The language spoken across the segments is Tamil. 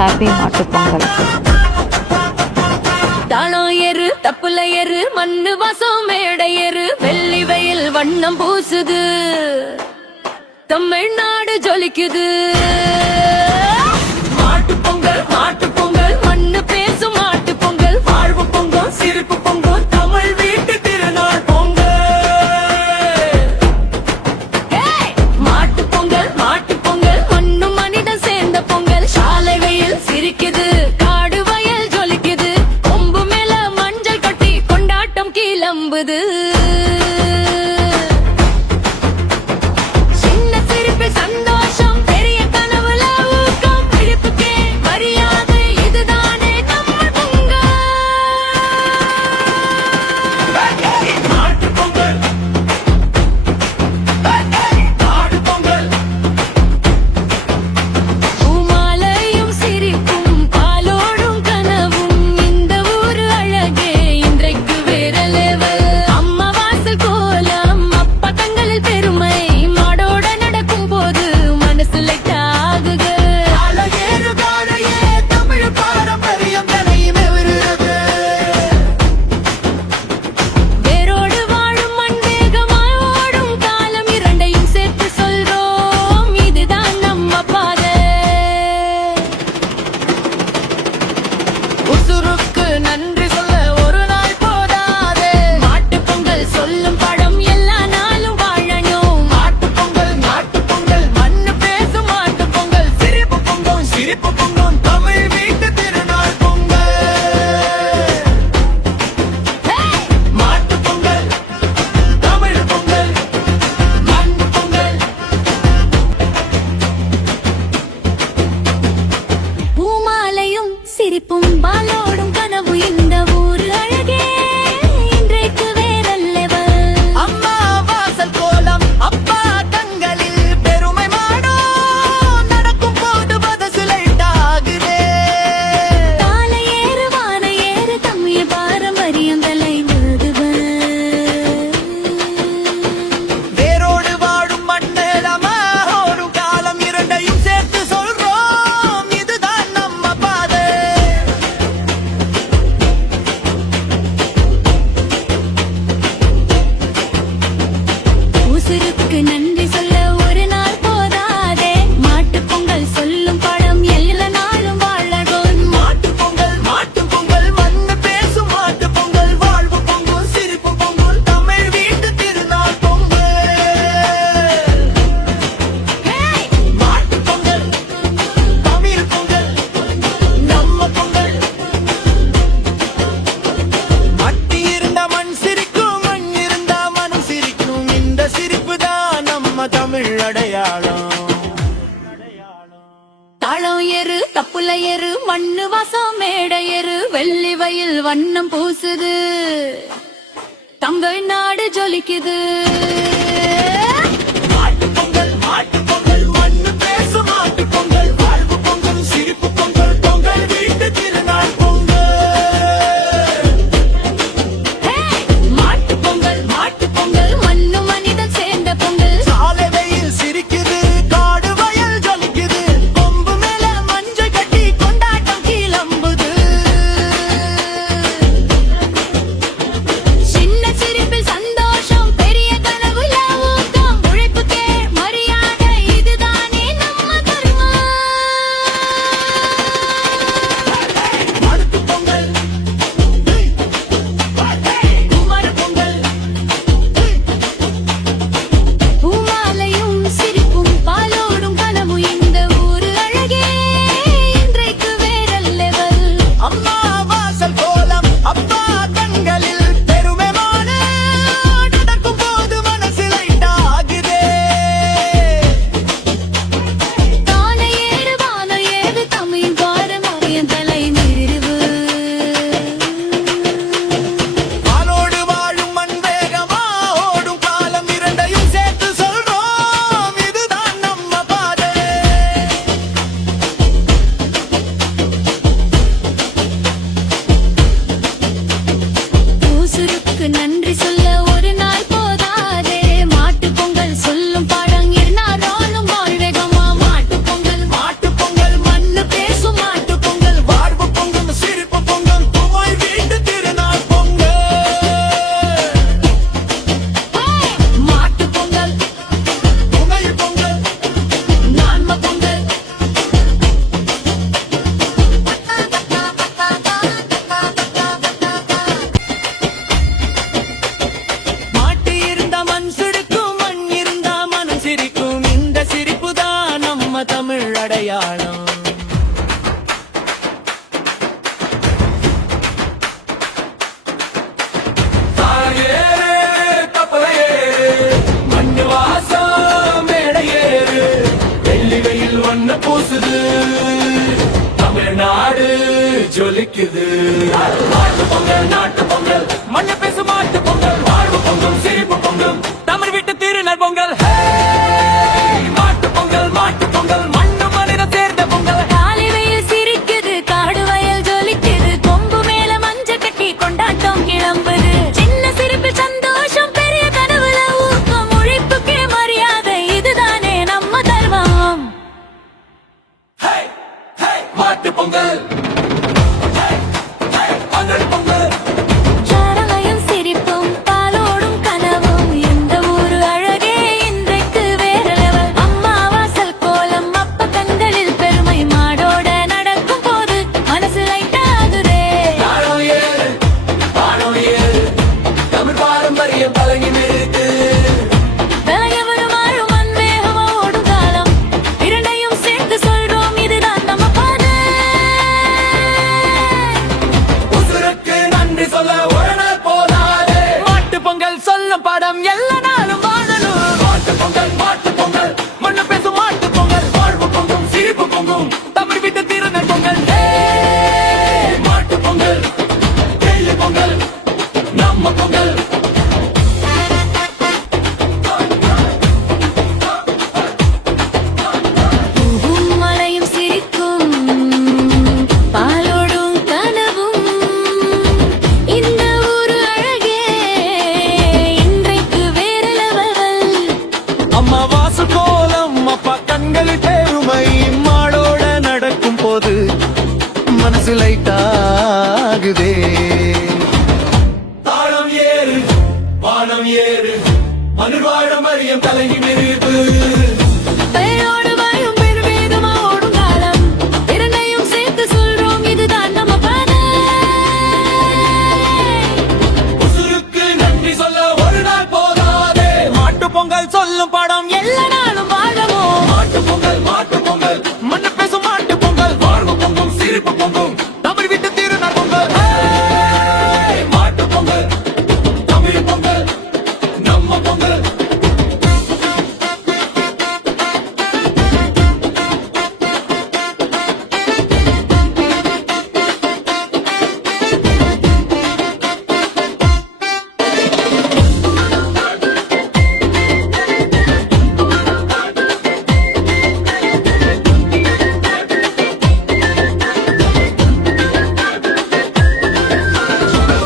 ஹாப்பி மாட்டுப் பொங்கல். தாளம் ஏறு தப்புல ஏறு மண்ணு வாசம் மேடை ஏறு வெள்ளி வெயில் வண்ணம் பூசுது தமிழ்நாடு ஜொலிக்குது. மாட்டு பொங்கல் மாட்டு பொங்கல் மண்ணு பேசும் மாட்டு பொங்கல் வாழ்வு பொங்கல் சிரிப்பு பொங்கல் தமிழ் வீட்டு திருநாள் பொங்கல். மாட்டு பொங்கல் மாட்டு பொங்கல் மண்ணு மனிதன் சேர்ந்த பொங்கல் சாலை வெயில் சிரிக்குது காடு வயல் ஜொலிக்குது கொம்பு மேல மஞ்சள் கட்டி கொண்டாட்டம் கிளம்புது. உசுருக்கு நன்றி சொல்ல ஒரு நாள் போதாதே மாட்டு பொங்கல் சொல்லும் படம் எல்லா நாளும் வாழணும். மாட்டு பொங்கல் மண்ணு பேசும் மாட்டு பொங்கல் சிரிப்பு பொங்கல் சிரிப்பு பொங்கல் தமிழ் வீட்டு திருநாள் பொங்கல். மாட்டு பொங்கல் தமிழ் பொங்கல் மண்ணு பொங்கல். பூமாலையும் சிரிப்பும் பாலோடும் கனவு இந்த ஊரு அழகே இன்றைக்கு வேறல்லவல். அம்மா வாசல் கோலம் அப்பா தங்களில் பெருமை மாடும் நடக்கும் போது பதசுலைட்டாகுதே. காலை ஏறு வான ஏறு தமிழ் பாரம்பரியங்களை வேரோடு வாழும் மண்ணேலமா ஒரு காலம் இரண்டையும் சேர்த்து சொல்றோம் இதுதான் நம்ம பாதை. உசுருக்கு நன்றி சொல்ல ஒரு நாள் போதாதே மாட்டு பொங்கல் சொல்லும் படம் எல்லா நாளும் வாழணும். மாட்டு பொங்கல் மண்ணு பேசும் மாட்டு பொங்கல் வாழ்வு பொங்கல் சிரிப்பு பொங்கல் தமிழ் வீட்டு திருநாள் பொங்கல். மாட்டு பொங்கல் தமிழ் பொங்கல் நம்ம பொங்கல். மட்டி இருந்தா மண் சிரிக்கும் மண் இருந்தா மனம் சிரிக்கும் இந்த சிரிப்பு தான் நம்ம தமிழ் அடையாளம். தாளம் ஏறு தப்புல ஏறு மண்ணு வாசம் மேடை ஏறு வெள்ளி வயல் வண்ணம் பூசுது தமிழ்நாடு ஜொலிக்குது. மாட்டு பொங்கல் மண்ணு பேசும் மாட்டு பொங்கல் வாழ்வு பொங்கல் சிரிப்பு பொங்கல் பொங்கல் வீட்டு திருநாள் பொங்கல். மாட்டு பொங்கல் மண்ணு மனிதன் சேர்ந்த பொங்கல் சாலை வெயில் சிரிக்குது காடு வயல் ஜொலிக்குது கொம்பு மேல மஞ்சள் கட்டி கொண்டாட்டம் கிளம்புது. சின்ன சிரிப்பில் சந்தோஷம் பெரிய கனவுல ஜொலிக்குது. மாட்டு பொங்கல் நாட்டு பொங்கல் மண்ணு பேசு மாட்டு பொங்கல் வாழ்வு பொங்கும் சிரிப்பு பொங்கும் தமிழ் வீட்டு திருநர் பொங்கல். மாட்டு பொங்கல் மாட்டு பொங்கல் மண்ணு மனித சேர்ந்த பொங்கல். காலை வெயில் சிரிக்குது காடு வயல் ஜொலிக்குது கொம்பு மேல மஞ்ச கட்டி கொண்டாட்டம் கிளம்புது சின்ன சிரிப்பு சந்தோஷம் பெரிய கனவுல ஊக்கம் உழைப்புக்கே மரியாதை இதுதானே நம்ம தர்மம். மாட்டு பொங்கல் பொங்கல் பொங்கல். சாராயம் சிரிப்பும் பாலோடும் கனவும் இந்த ஊரு அழகே இன்றைக்கு வேற லெவல். அம்மா வாசல் கோலம் அப்ப கண்களில் பெருமை மாடோட நடக்கும் போது மனசு லைட்டா ஆகுதே. தானம் ஏறு பானம் ஏறு தமிழ் பாரம்பரியம் பழகி நிறுத்து. விளையவரும் வாழும் அன்பேகமா ஓடும் காலம் இரண்டையும் சேர்த்து சொல்றோம் இதுதான் நம்ம பாதை. உசுருக்கு நன்றி சொல்ல ஒரு நாள் போதாதே. மாட்டு பொங்கல் சொல்லும் படம் எல்லா நாளும் வாழணும். மாட்டு பொங்கல் மாட்டு பொங்கல் மண்ணு பேசும் மாட்டு பொங்கல் வாழ்வு பொங்கும் சிரிப்பு பொங்கும் தமிழ் வீட்டு திருநர் பொங்கல். மாட்டு பொங்கல் டெய்லி பொங்கல் நம்ம பொங்கல். பூவும் மலையும் சிரிக்கும் பாலோடும் கனவும் இந்த ஊரு அழகே இன்றைக்கு வேற லெவல். அம்மா வாசு கோலம் அப்பா கண்கள் பெருமை மாடோட நடக்கும் போது மனசு லைட்டாகுதே. தாளம் ஏறு வானம் ஏறு மனுர் வாழும் மரியம் தலைவி மெருகு. பெயரோடு வாழும் பெருவேகமா ஓடும் காலம் இரண்டையும் சேர்த்து சொல்றோம் இதுதான் நம்ம பாதை. உசுருக்கு நன்றி சொல்ல ஒரு நாள் போதாதே. மாட்டு பொங்கல் சொல்லும் படம் எல்லா நாளும் வாழவும். மாட்டு பொங்கல் மாட்டு பொங்கல் மண்ணு பேசும் மாட்டு பொங்கல் வாழ்வு பொங்கும் சிரிப்பு பொங்கும் தமிழ் வீட்டு திருநர் பொங்கல். மாட்டு பொங்கல் தமிழ் பொங்கல் நம்ம பொங்கல்.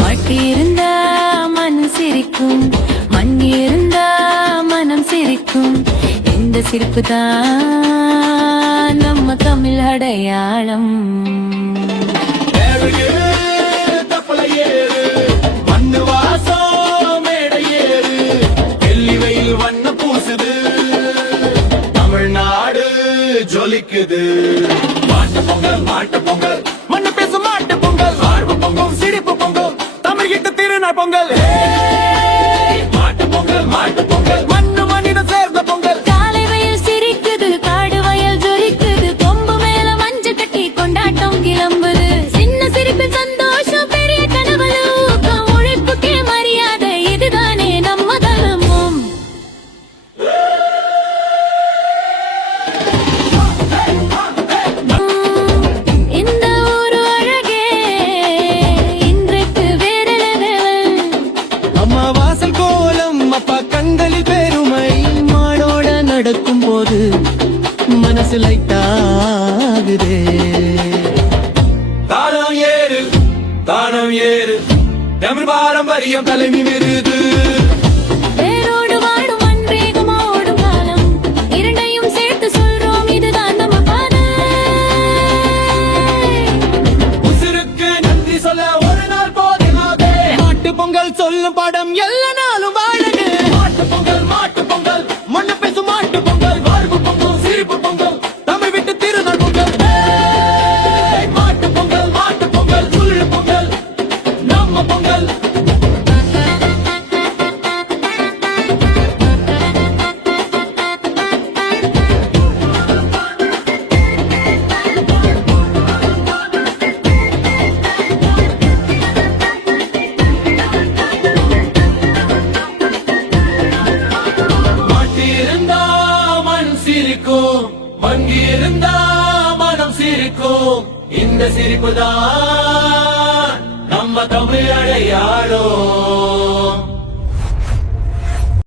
மட்டி இருந்தா மண் சிரிக்கும் மண் இருந்தா மனம் சிரிக்கும் இந்த சிரிப்பு தான் நம்ம தமிழ் அடையாளம். ஏறு தப்பல ஏறு மண்ணு வாசம் மேடை ஏறு வெள்ளி வெயில் வண்ண பூசுது தமிழ்நாடு ஜொலிக்குது. மாட்டு பொங்கல் மாட்டு பொங்கல் மண்ணு பேசும் மாட்டு பொங்கல் வாழ்வு பொங்கும் சிரிப்பு பொங்கும் தமிழ் வீட்டு திருநாள் பொங்கல். மாட்டு பொங்கல் மாட்டு பொங்கல் மண்ணு மனித சேர்ந்த பொங்கல். காலை வெயில் சிரிக்குது காடு வயல் ஜொலிக்குது கொம்பு மேல மஞ்ச கட்டி கொண்டாட்டம் கிளம்புது சின்ன சிரிப்பின் சந்தோஷம் பெரிய கனவுல ஊக்கம் உழைப்புக்கே மரியாதை இதுதானே நம்ம தர்மம். இந்த ஊரு அழகே இன்றைக்கு வேற லெவல். அம்மா வாசல் கோலம் அப்பா கண்களில் பெருமை மாடோட நடக்கும் போது மனசு லைட்டாகுதே. தானம் ஏறு தானம் ஏறு தமிழ் பாரம்பரியம் தலைவி விருது. வேரோடு வாழும் அன்பேகமா ஓடும் காலம் இரண்டையும் சேர்த்து சொல்றோம் இதுதான் நம்ம பாதை. உசுருக்கு நன்றி சொல்ல ஒரு நாள் போதாதே. மாட்டு பொங்கல் சொல்லும் படம் எல்லா நாளும் வாழகு. மாட்டு பொங்கல் மாட்டு பொங்கல் மண்ணு பேசும் மாட்டு பொங்கல் வாழ்வு பொங்கும் சிரிப்பு பொங்கல் தமிழ் விட்டு திருநாள் பொங்கல். மாட்டு பொங்கல் மாட்டு பொங்கல் புல்லு பொங்கல் நம்ம பொங்கல். சிரிக்கும் வங்கி இருந்தா மனம் சிரிக்கும் இந்த சிரிப்பு தான் நம்ம தமிழ் அடையாளம்.